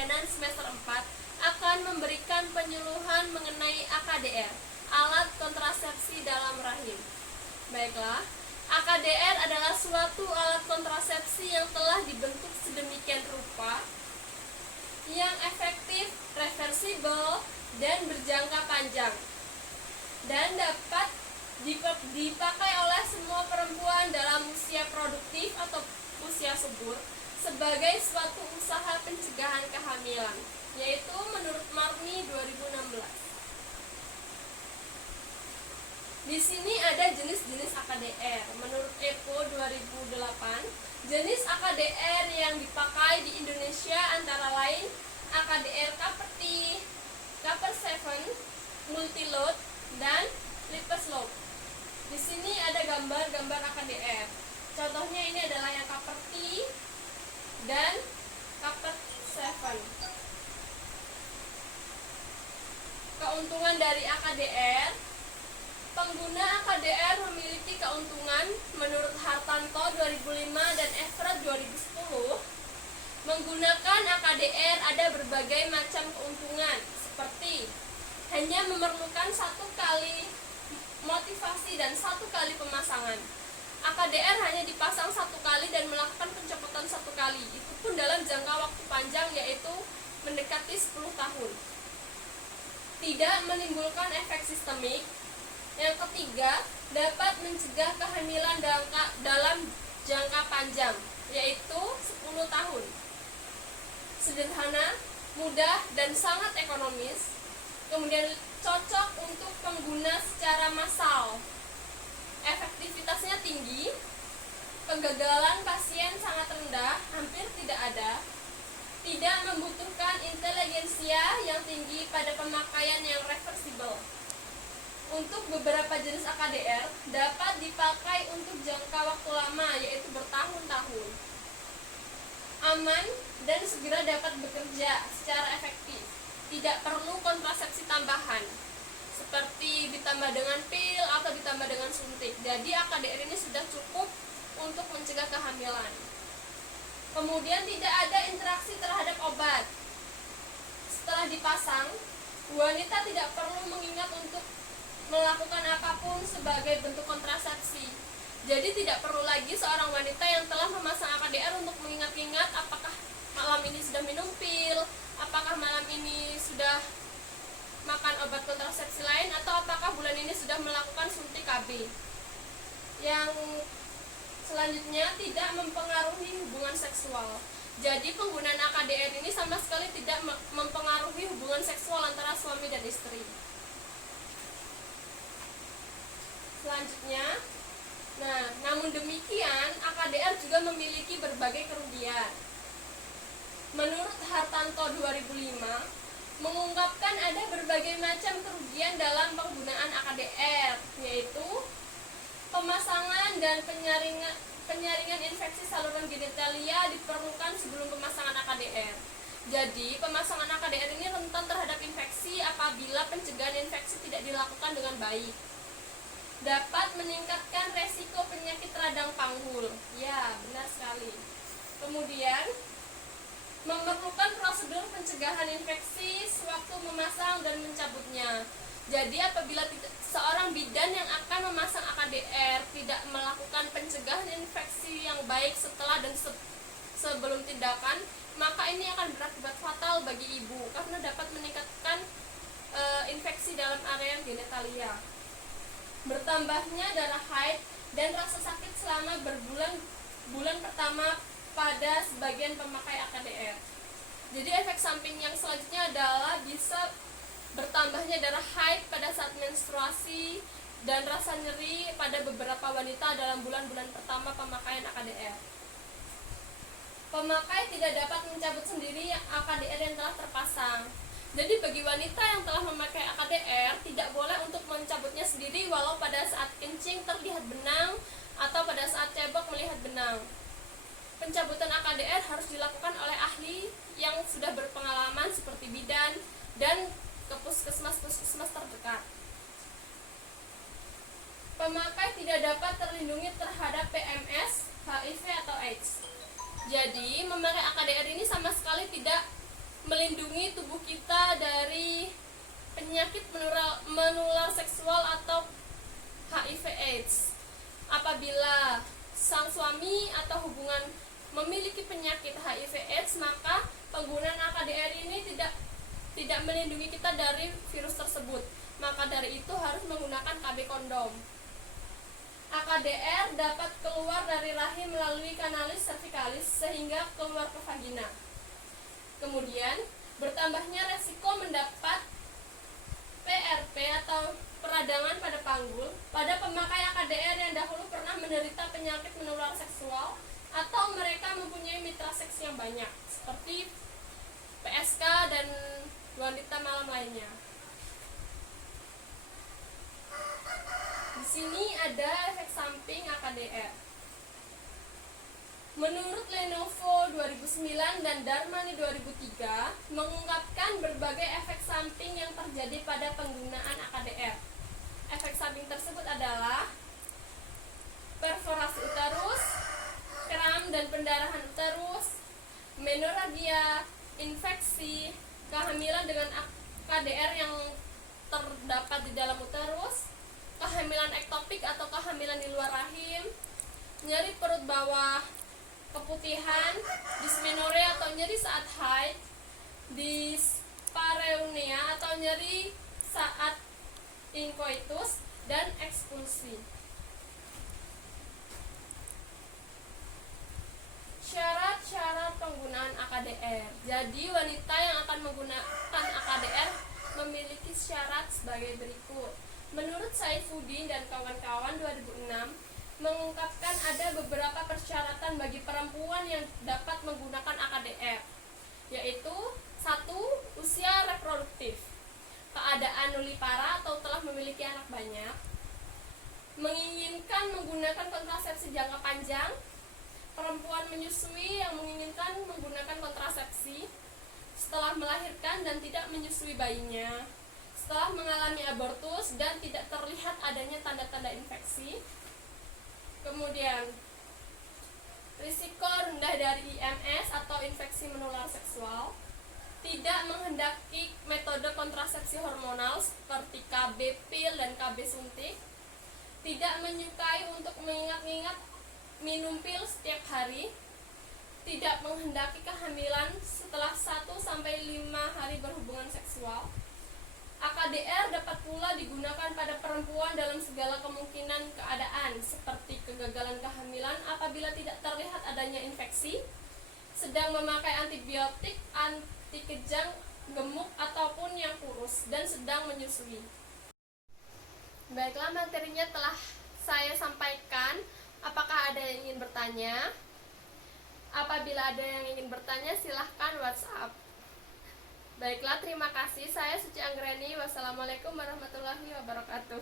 kebidanan semester 4 akan memberikan penyuluhan mengenai AKDR, alat kontrasepsi dalam rahim. Baiklah, AKDR adalah suatu alat kontrasepsi yang telah dibentuk sedemikian rupa yang efektif, reversibel, dan berjangka panjang, dan dapat dipakai oleh semua perempuan dalam usia produktif atau usia subur sebagai suatu usaha pencegahan kehamilan, yaitu menurut Marmi 2016. Di sini ada jenis-jenis AKDR. Menurut EPO 2008, jenis AKDR yang dipakai di Indonesia antara lain AKDR Kaperti, Kaper 7, Multilode, dan Lipperslope. Di sini ada gambar-gambar AKDR. Contohnya ini adalah yang Kaperti dan Kaper 7. Keuntungan dari AKDR. Pengguna AKDR memiliki keuntungan menurut Hartanto 2005 dan Everett 2010. Menggunakan AKDR ada berbagai macam keuntungan, seperti hanya memerlukan 1 kali motivasi dan 1 kali pemasangan. AKDR hanya dipasang 1 kali dan melakukan pencopotan 1 kali, itu pun dalam jangka waktu panjang, yaitu mendekati 10 tahun. Tidak menimbulkan efek sistemik. Yang ketiga, dapat mencegah kehamilan dalam jangka panjang, yaitu 10 tahun. Sederhana, mudah, dan sangat ekonomis. Kemudian cocok untuk pengguna secara massal. Efektivitasnya tinggi. Kegagalan pasien sangat rendah, hampir tidak ada. Tidak membutuhkan inteligensia yang tinggi pada pemakaian yang reversibel. Untuk beberapa jenis AKDR dapat dipakai untuk jangka waktu lama, yaitu bertahun-tahun. Aman dan segera dapat bekerja secara efektif. Tidak perlu kontrasepsi tambahan, seperti ditambah dengan pil atau ditambah dengan suntik. Jadi AKDR ini sudah cukup untuk mencegah kehamilan. Kemudian tidak ada interaksi terhadap obat. Setelah dipasang, wanita tidak perlu mengingat untuk melakukan apapun sebagai bentuk kontrasepsi. Jadi tidak perlu lagi seorang wanita yang telah memasang AKDR untuk mengingat-ingat apakah malam ini sudah minum pil, apakah malam ini sudah makan obat kontrasepsi lain, atau apakah bulan ini sudah melakukan suntik KB. Yang selanjutnya, tidak mempengaruhi hubungan seksual. Jadi penggunaan AKDR ini sama sekali tidak mempengaruhi hubungan seksual antara suami dan istri. Selanjutnya, namun demikian AKDR juga memiliki berbagai kerugian. Menurut Hartanto 2005, mengungkapkan ada berbagai macam kerugian dalam penggunaan AKDR, yaitu pemasangan dan penyaringan infeksi saluran genitalia diperlukan sebelum pemasangan AKDR. Jadi, pemasangan AKDR ini rentan terhadap infeksi apabila pencegahan infeksi tidak dilakukan dengan baik. Dapat meningkatkan resiko penyakit radang panggul. Ya, benar sekali. Kemudian, memerlukan prosedur pencegahan infeksi sewaktu memasang dan mencabutnya. Jadi apabila seorang bidan yang akan memasang AKDR tidak melakukan pencegahan infeksi yang baik setelah dan sebelum tindakan, maka ini akan berakibat fatal bagi ibu karena dapat meningkatkan infeksi dalam area genitalia. Bertambahnya darah haid dan rasa sakit selama berbulan pertama pada sebagian pemakai AKDR. Jadi efek samping yang selanjutnya adalah bisa bertambahnya darah haid pada saat menstruasi dan rasa nyeri pada beberapa wanita dalam bulan-bulan pertama pemakaian AKDR. Pemakai tidak dapat mencabut sendiri AKDR yang telah terpasang. Jadi bagi wanita yang telah memakai AKDR tidak boleh untuk mencabutnya sendiri walau pada saat kencing terlihat benang atau pada saat cebok melihat benang. Pencabutan AKDR harus dilakukan oleh ahli yang sudah berpengalaman seperti bidan dan ke puskesmas terdekat. Pemakai tidak dapat terlindungi terhadap PMS, HIV atau AIDS. Jadi memakai AKDR ini sama sekali tidak melindungi tubuh kita dari penyakit menular seksual atau HIV/AIDS. Apabila sang suami atau hubungan memiliki penyakit HIV/AIDS, maka penggunaan AKDR ini tidak melindungi kita dari virus tersebut. Maka dari itu harus menggunakan KB kondom. AKDR dapat keluar dari rahim melalui kanalis cervicalis sehingga keluar ke vagina. Kemudian, bertambahnya resiko mendapat PRP atau peradangan pada panggul pada pemakai AKDR yang dahulu pernah menderita penyakit menular seksual atau mereka mempunyai mitra seks yang banyak seperti PSK dan wanita malam lainnya. Di sini ada efek samping AKDR. Menurut Lenovo 2009 dan Darmani 2003 mengungkapkan berbagai efek samping yang terjadi pada penggunaan AKDR. Efek samping tersebut adalah perforasi uterus, kram dan pendarahan uterus, menorragia, infeksi, kehamilan dengan AKDR yang terdapat di dalam uterus, kehamilan ektopik atau kehamilan di luar rahim, nyeri perut bawah, keputihan, dysmenorrhea atau nyeri saat haid, dyspareunia atau nyeri saat incoitus, dan ekspulsi. Syarat-syarat penggunaan AKDR. Jadi wanita yang akan menggunakan AKDR memiliki syarat sebagai berikut. Menurut Saifuddin dan kawan-kawan 2006 mengungkapkan ada beberapa persyaratan bagi perempuan yang dapat menggunakan AKDR, yaitu 1. Usia reproduktif, keadaan nulipara atau telah memiliki anak banyak, menginginkan menggunakan kontrasepsi jangka panjang, perempuan menyusui yang menginginkan menggunakan kontrasepsi setelah melahirkan dan tidak menyusui bayinya, setelah mengalami abortus dan tidak terlihat adanya tanda-tanda infeksi. Kemudian, risiko rendah dari IMS atau infeksi menular seksual, tidak menghendaki metode kontrasepsi hormonal seperti KB pil dan KB suntik, tidak menyukai untuk mengingat-ingat minum pil setiap hari, tidak menghendaki kehamilan setelah 1-5 hari berhubungan seksual. AKDR dapat pula digunakan pada perempuan dalam segala kemungkinan keadaan seperti kegagalan kehamilan apabila tidak terlihat adanya infeksi, sedang memakai antibiotik, anti kejang, gemuk ataupun yang kurus, dan sedang menyusui. Baiklah, materinya telah saya sampaikan. Apakah ada yang ingin bertanya? Apabila ada yang ingin bertanya, silahkan WhatsApp. Baiklah, terima kasih. Saya Suci Anggreni. Wassalamualaikum warahmatullahi wabarakatuh.